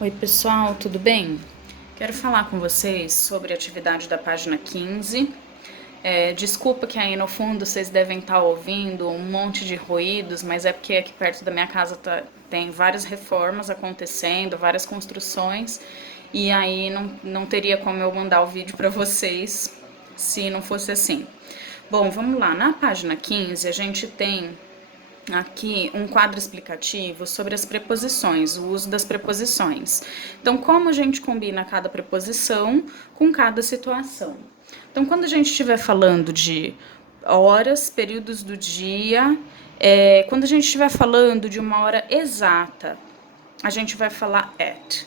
Oi pessoal, tudo bem? Quero falar com vocês sobre a atividade da página 15. Desculpa que aí no fundo vocês devem estar ouvindo um monte de ruídos, mas é porque aqui perto da minha casa tem várias reformas acontecendo, várias construções, e aí não teria como eu mandar o vídeo para vocês se não fosse assim. Bom, vamos lá. Na página 15 a gente tem aqui um quadro explicativo sobre as preposições, o uso das preposições. Então, como a gente combina cada preposição com cada situação. Então, quando a gente estiver falando de horas, períodos do dia, quando a gente estiver falando de uma hora exata, a gente vai falar at.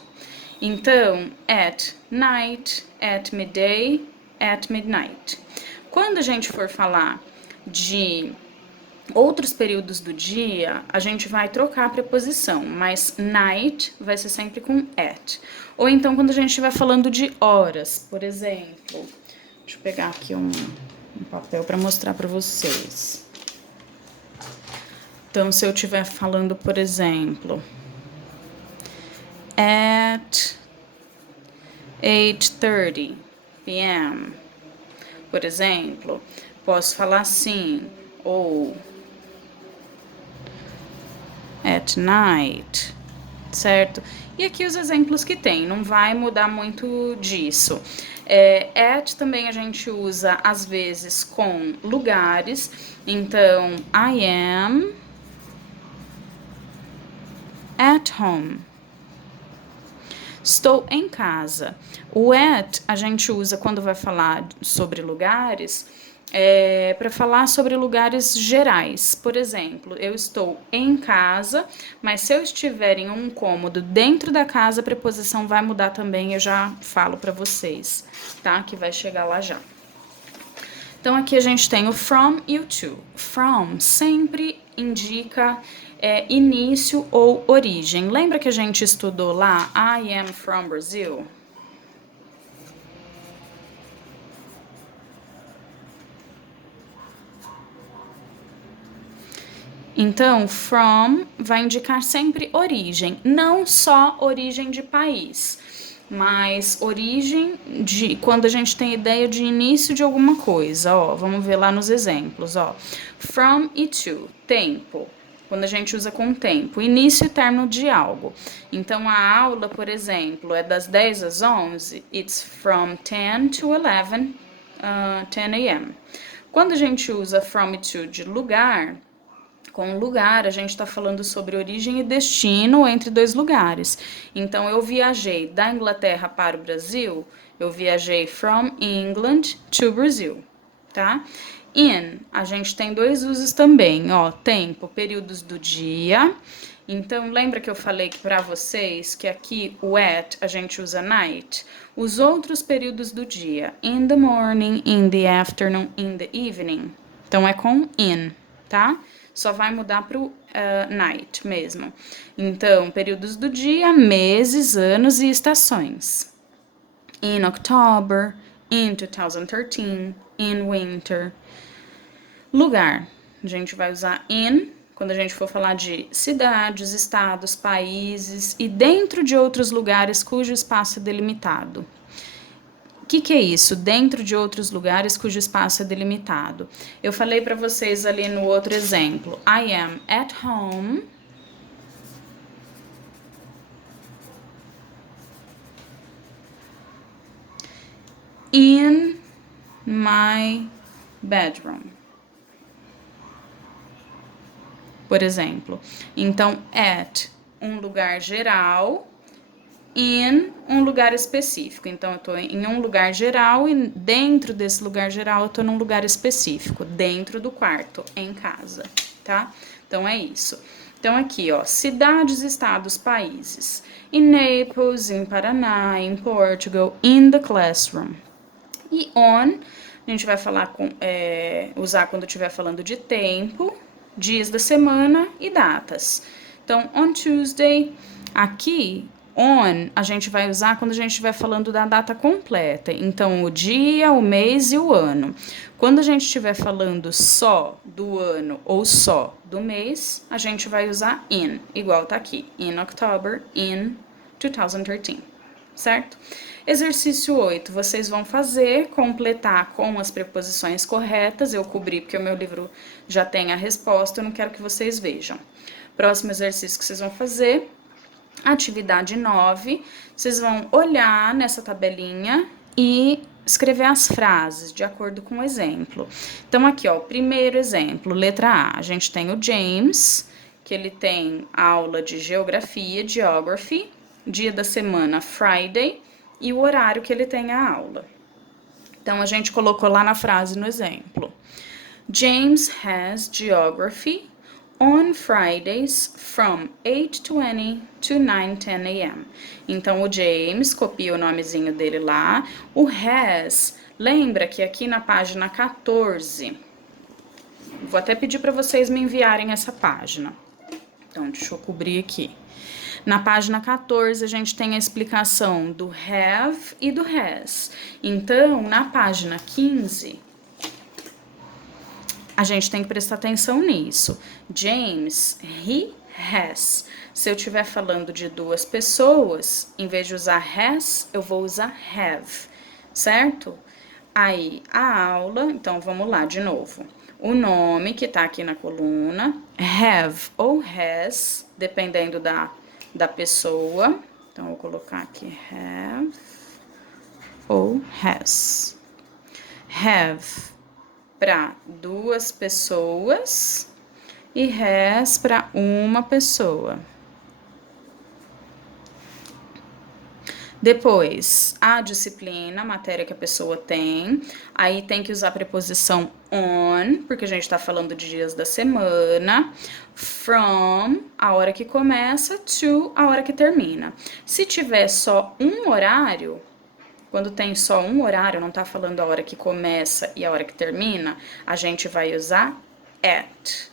Então, at night, at midday, at midnight. Quando a gente for falar de outros períodos do dia, a gente vai trocar a preposição, mas night vai ser sempre com at. Ou então, quando a gente estiver falando de horas, por exemplo, deixa eu pegar aqui um papel para mostrar para vocês. Então, se eu estiver falando, por exemplo, at 8:30 p.m., por exemplo, posso falar assim, ou at night, certo? E aqui os exemplos que tem, não vai mudar muito disso. At também a gente usa às vezes com lugares, então I am at home. Estou em casa. O at a gente usa quando vai falar sobre lugares, para falar sobre lugares gerais. Por exemplo, eu estou em casa, mas se eu estiver em um cômodo dentro da casa, a preposição vai mudar também, eu já falo para vocês, tá? Que vai chegar lá já. Então, aqui a gente tem o from e o to. From sempre indica início ou origem. Lembra que a gente estudou lá, I am from Brazil? Então, from vai indicar sempre origem, não só origem de país, mas origem de quando a gente tem ideia de início de alguma coisa, ó. Vamos ver lá nos exemplos, ó. From e to, tempo. Quando a gente usa com tempo, início e término de algo. Então, a aula, por exemplo, é das 10 às 11, it's from 10 to 11, 10 a.m. Quando a gente usa from e to de lugar, com lugar, a gente está falando sobre origem e destino entre dois lugares. Então, eu viajei da Inglaterra para o Brasil, eu viajei from England to Brazil, tá? In, a gente tem dois usos também, ó, tempo, períodos do dia. Então, lembra que eu falei que para vocês que aqui o at a gente usa night? Os outros períodos do dia, in the morning, in the afternoon, in the evening. Então, é com in, tá? Só vai mudar para o night mesmo. Então, períodos do dia, meses, anos e estações. In October, in 2013, in winter. Lugar, a gente vai usar in quando a gente for falar de cidades, estados, países e dentro de outros lugares cujo espaço é delimitado. O que é isso? Dentro de outros lugares cujo espaço é delimitado. Eu falei para vocês ali no outro exemplo. I am at home. In my bedroom. Por exemplo. Então, at, um lugar geral. In um lugar específico. Então, eu estou em um lugar geral e dentro desse lugar geral eu estou num lugar específico, dentro do quarto, em casa, tá? Então, é isso. Então, aqui, ó, cidades, estados, países. In Naples, em Paraná, em Portugal, in the classroom. E on, a gente vai falar usar quando estiver falando de tempo, dias da semana e datas. Então, on Tuesday, aqui on a gente vai usar quando a gente estiver falando da data completa. Então, o dia, o mês e o ano. Quando a gente estiver falando só do ano ou só do mês, a gente vai usar in, igual tá aqui. In October, in 2013, certo? Exercício 8, vocês vão completar com as preposições corretas. Eu cobri porque o meu livro já tem a resposta, eu não quero que vocês vejam. Próximo exercício que vocês vão fazer, atividade 9, vocês vão olhar nessa tabelinha e escrever as frases de acordo com o exemplo. Então, aqui, ó, o primeiro exemplo, letra A gente tem o James, que ele tem aula de geografia, geography, dia da semana, Friday, e o horário que ele tem a aula. Então, a gente colocou lá na frase no exemplo. James has geography on Fridays from 8:20 to 9:10 a.m. Então, o James, copia o nomezinho dele lá. O has, lembra que aqui na página 14, vou até pedir para vocês me enviarem essa página. Então, deixa eu cobrir aqui. Na página 14, a gente tem a explicação do have e do has. Então, na página 15, a gente tem que prestar atenção nisso. James, he has. Se eu estiver falando de duas pessoas, em vez de usar has, eu vou usar have, certo? Aí, a aula, então vamos lá de novo. O nome que tá aqui na coluna, have ou has, dependendo da pessoa. Então, eu vou colocar aqui have ou has. Have para duas pessoas e has para uma pessoa. Depois, a disciplina, a matéria que a pessoa tem. Aí tem que usar a preposição on, porque a gente tá falando de dias da semana. From, a hora que começa, to, a hora que termina. Se tiver só um horário, quando tem só um horário, não tá falando a hora que começa e a hora que termina, a gente vai usar at.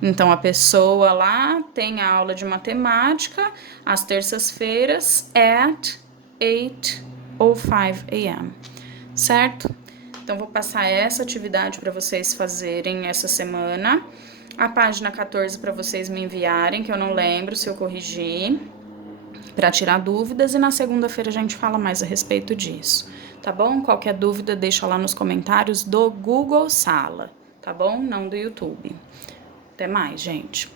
Então, a pessoa lá tem a aula de matemática às terças-feiras at 8 ou 5 a.m., certo? Então, vou passar essa atividade para vocês fazerem essa semana. A página 14 para vocês me enviarem, que eu não lembro se eu corrigi, para tirar dúvidas. E na segunda-feira a gente fala mais a respeito disso, tá bom? Qualquer dúvida, deixa lá nos comentários do Google Sala, tá bom? Não do YouTube. Até mais, gente.